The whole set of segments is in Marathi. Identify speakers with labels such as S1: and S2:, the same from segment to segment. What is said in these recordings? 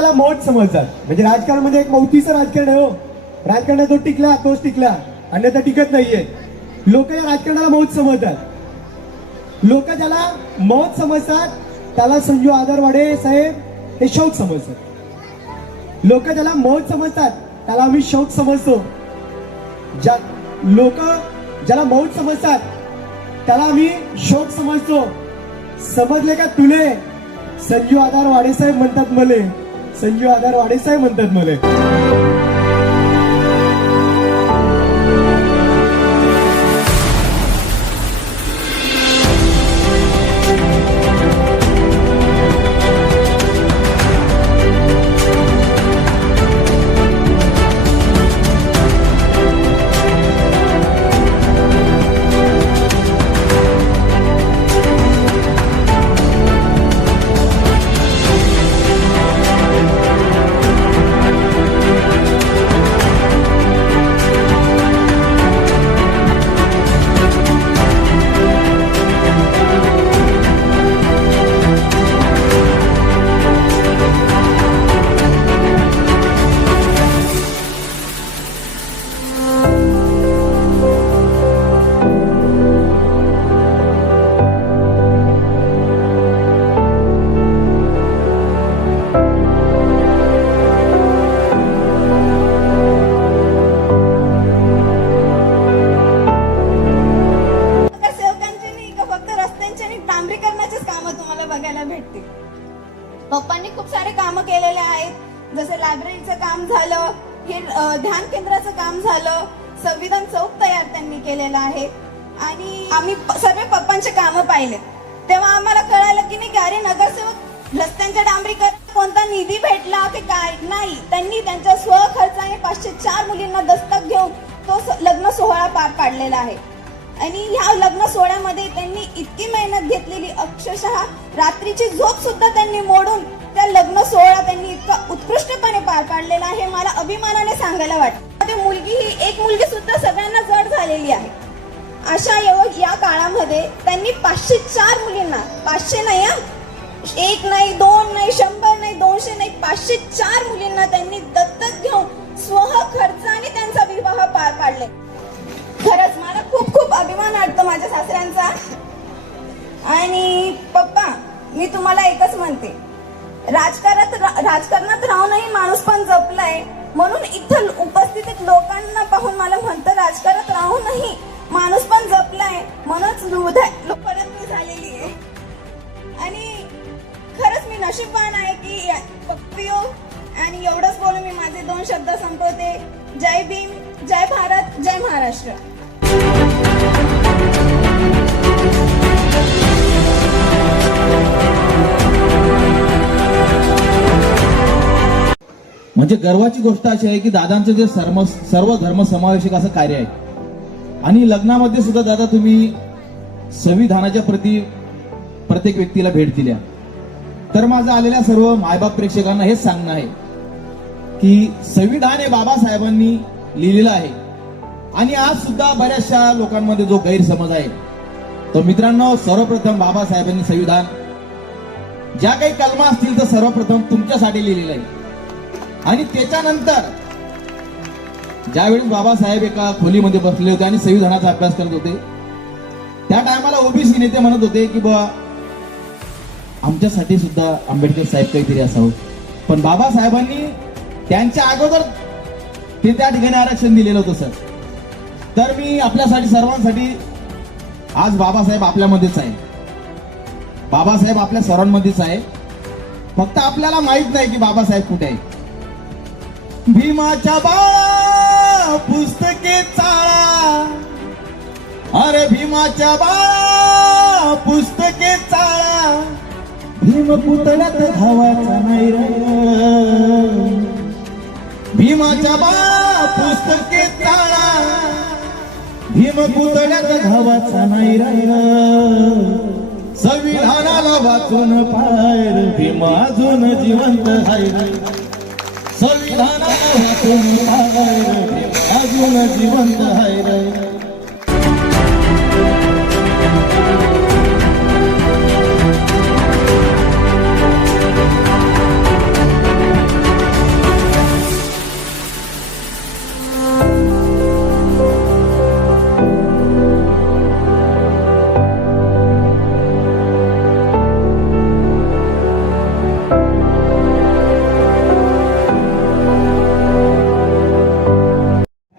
S1: त्याला मौत समजतात. म्हणजे राजकारण म्हणजे एक मौतीचं राजकारण आहे हो. राजकारणात जो टिकला तोच टिकला. अन्यथा टिकत नाहीये. लोक या राजकारणाला मौत समजतात. लोक ज्याला मौत समजतात त्याला संजू आदरवाडे साहेब हे शौक समजतात. लोक ज्याला मौत समजतात त्याला आम्ही शौक समजतो. ज्या लोक ज्याला मौत समजतात त्याला आम्ही शौक समजतो. समजले का तुले? संजू आधार वाडेसाहेब म्हणतात मले. संजू आधार वाडेसाहेब म्हणतात मला.
S2: आणि कामं तुम्हाला बघायला भेटतील. पप्पांनी खूप सारे कामं केलेले आहेत. जसं लायब्ररीचं काम झालं हे ध्यान केंद्राचं काम झालं संविधान चौक तयार त्यांनी केलेला आहे. आणि आम्ही सर्व पप्पांचे कामं पाहिले. तेव्हा आम्हाला कळालं की नाही की अरे नगरसेवक रस्त्यांच्या डांबरीकर कोणता निधी भेटला ते काय? नाही. त्यांनी त्यांच्या स्वखर्चाने पाचशे चार मुलींना दस्तक घेऊन तो लग्न सोहळा पार पाडलेला आहे. आणि ह्या लग्न सोहळ्यामध्ये त्यांनी इतकी मेहनत घेतलेली अक्षरशः रात्रीची झोप सुद्धा त्यांनी मोडून त्या लग्न सोहळा त्यांनी इतका उत्कृष्टपणे पार पाडलेला आहे मला अभिमानाने सांगायला वाटतं. ते मुलगी ही एक मुलगी सुद्धा सगळ्यांना जड झालेली आहे. अशा एवढ या काळामध्ये त्यांनी पाचशे चार मुलींना पाचशे नाही एक नाही दोन नाही शंभर नाही दोनशे नाही पाचशे चार मुलींना आणि पप्पा मी तुम्हाला एकच म्हणते. राजकारणात रा- राजकारणात राहूनही माणूस पण जपलाय. म्हणून इथं उपस्थित लोकांना पाहून मला म्हणतं राजकारणात राहूनही माणूस पण जपलाय. म्हणूनच हृदय परत मी झालेली आहे. आणि खरंच मी नशीबवान आहे की या- आणि एवढंच बोलून मी माझे दोन शब्द संपवते. जय भीम जय भारत जय महाराष्ट्र.
S3: म्हणजे गर्वाची गोष्ट अशी आहे की दादांचं जे सर्व सर्व धर्म समावेशक असं कार्य आहे. आणि लग्नामध्ये सुद्धा दादा तुम्ही संविधानाच्या प्रती प्रत्येक व्यक्तीला भेट दिल्या. तर माझं आलेल्या सर्व मायबाप प्रेक्षकांना हेच सांगणं आहे की संविधान हे बाबासाहेबांनी लिहिलेलं आहे. आणि आज सुद्धा बऱ्याचशा लोकांमध्ये जो गैरसमज आहे तर मित्रांनो सर्वप्रथम बाबासाहेबांनी संविधान ज्या काही कलमा असतील तर सर्वप्रथम तुमच्यासाठी लिहिलेलं आहे. आणि त्याच्यानंतर ज्यावेळेस बाबासाहेब एका खोलीमध्ये बसले होते आणि संविधानाचा अभ्यास करत होते त्या टायमाला ओबीसी नेते म्हणत होते की बा आमच्यासाठी सुद्धा आंबेडकर साहेब काहीतरी असावं. पण बाबासाहेबांनी त्यांच्या अगोदर ते त्या ठिकाणी आरक्षण दिलेलं होतं सर. तर मी आपल्यासाठी सर्वांसाठी आज बाबासाहेब आपल्यामध्येच आहे. बाबासाहेब आपल्या सर्वांमध्येच आहे. फक्त आपल्याला माहीत नाही की बाबासाहेब कुठे आहे भीमाच्या बाळा पुस्तके चाळा. अरे भीमाच्या बाळा पुस्तके चाळा. भीम पुतळ्यात धावाचा नाही रे. भीमाच्या बाळा पुस्तके चाळा. भीम पुतळ्यात धावाचा नाही रे. संविधानाला वाचून पायर भीमा अजून जिवंत आहे. रे संविधानाला वाचून अजून जिवंत आहे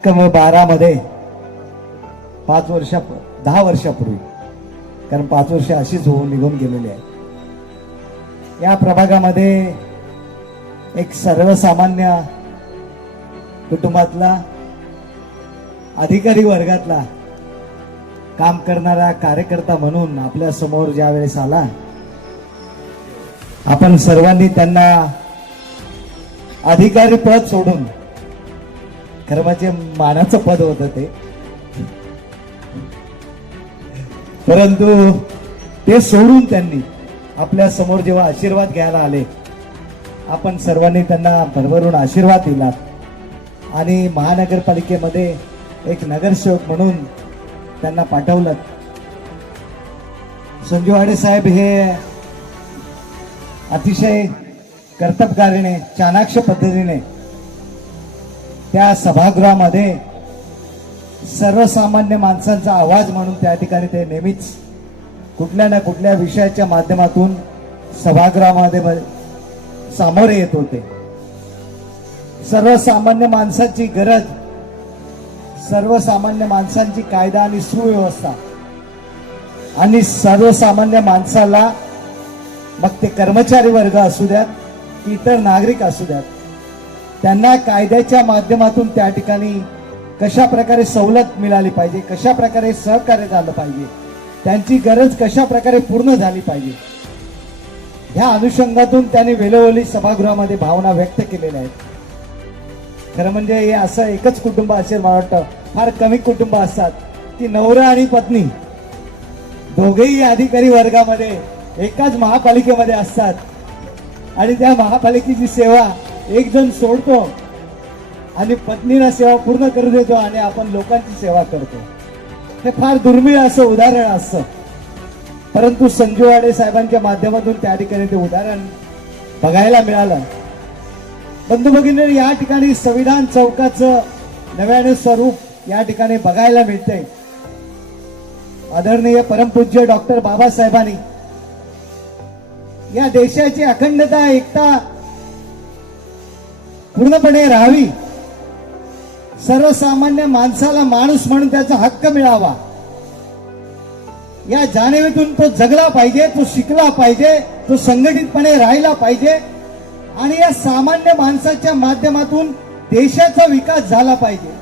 S3: रे
S4: बारामध्ये पाच वर्षा दहा वर्षापूर्वी कारण पाच वर्ष अशीच होऊन निघून गेलेली आहे. या प्रभागामध्ये एक सर्वसामान्य कुटुंबातला अधिकारी वर्गातला काम करणारा कार्यकर्ता म्हणून आपल्यासमोर ज्या वेळेस आला आपण सर्वांनी त्यांना अधिकारी पद सोडून खरं माझे मानाचं पद होतं ते. परंतु ते सोडून त्यांनी आपल्यासमोर जेव्हा आशीर्वाद घ्यायला आले आपण सर्वांनी त्यांना भरभरून आशीर्वाद दिला. आणि महानगरपालिकेमध्ये एक नगरसेवक म्हणून त्यांना पाठवलं. संजू वाडे साहेब हे अतिशय कर्तबकारीने चाणाक्ष पद्धतीने त्या सभागृहामध्ये सर्वसामान्य माणसांचा आवाज म्हणून त्या ठिकाणी ते नेहमीच कुठल्या ना कुठल्या विषयाच्या माध्यमातून सभागृहामध्ये सामोरे येत होते. सर्वसामान्य माणसाची गरज सर्वसामान्य माणसांची कायदा आणि सुव्यवस्था आणि सर्वसामान्य माणसाला मग ते कर्मचारी वर्ग असू द्यात इतर नागरिक असू द्यात त्यांना कायद्याच्या माध्यमातून त्या ठिकाणी कशा प्रकारे सवलत मिळाली पाहिजे कशा प्रकारे सहकार्य झालं पाहिजे त्यांची गरज कशा प्रकारे पूर्ण झाली पाहिजे ह्या अनुषंगातून त्यांनी वेलोवली सभागृहामध्ये भावना व्यक्त केलेल्या आहेत. खरं म्हणजे हे असं एकच कुटुंब असेल मला वाटतं फार कमी कुटुंब असतात. की नवरा आणि पत्नी दोघेही अधिकारी वर्गामध्ये एकाच महापालिकेमध्ये असतात. आणि त्या महापालिकेची सेवा एक जण सोडतो आणि पत्नीला सेवा पूर्ण करू देतो आणि आपण लोकांची सेवा करतो. हे फार दुर्मिळ असं उदाहरण असतं. परंतु संजू वाडे साहेबांच्या माध्यमातून त्या ठिकाणी ते उदाहरण बघायला मिळालं. बंधू भगिनी या ठिकाणी संविधान चौकाचं नव्याने स्वरूप या ठिकाणी बघायला मिळतंय. आदरणीय परमपूज्य डॉक्टर बाबासाहेबांनी. या देशाची अखंडता एकता पूर्णपणे राहावी. सर्वसामान्य माणसाला माणूस म्हणून त्याचा हक्क मिळावा. या जाणीवेतून तो जगला पाहिजे तो शिकला पाहिजे तो संघटितपणे राहिला पाहिजे आणि या सामान्य माणसाच्या माध्यमातून देशाचा विकास झाला पाहिजे.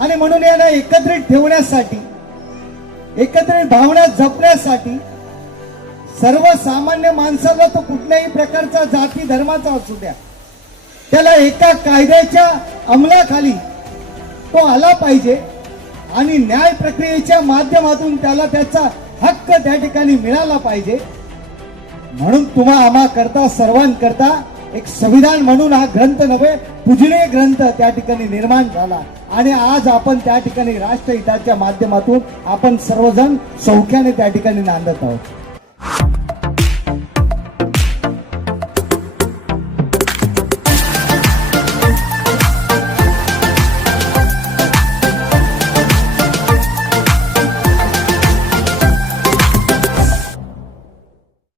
S4: आणि म्हणून यांना एकत्रित ठेवण्यासाठी एकत्रित भावना जपण्यासाठी सर्वसामान्य माणसाला तो कुठल्याही प्रकारचा जाती धर्माचा असू द्या. त्याला एका कायद्याच्या अंमलाखाली तो आला पाहिजे आणि न्याय प्रक्रियेच्या माध्यमातून त्याला त्याचा हक्क त्या ठिकाणी मिळाला पाहिजे. म्हणून तुम्हा आम्हा करता सर्वांकरता एक संविधान म्हणून हा ग्रंथ नव्हे पूजनीय ग्रंथ त्या ठिकाणी निर्माण झाला. आणि आज आपण त्या ठिकाणी राष्ट्रहिताच्या माध्यमातून आपण सर्वजण सौख्याने त्या ठिकाणी नांदत आहोत.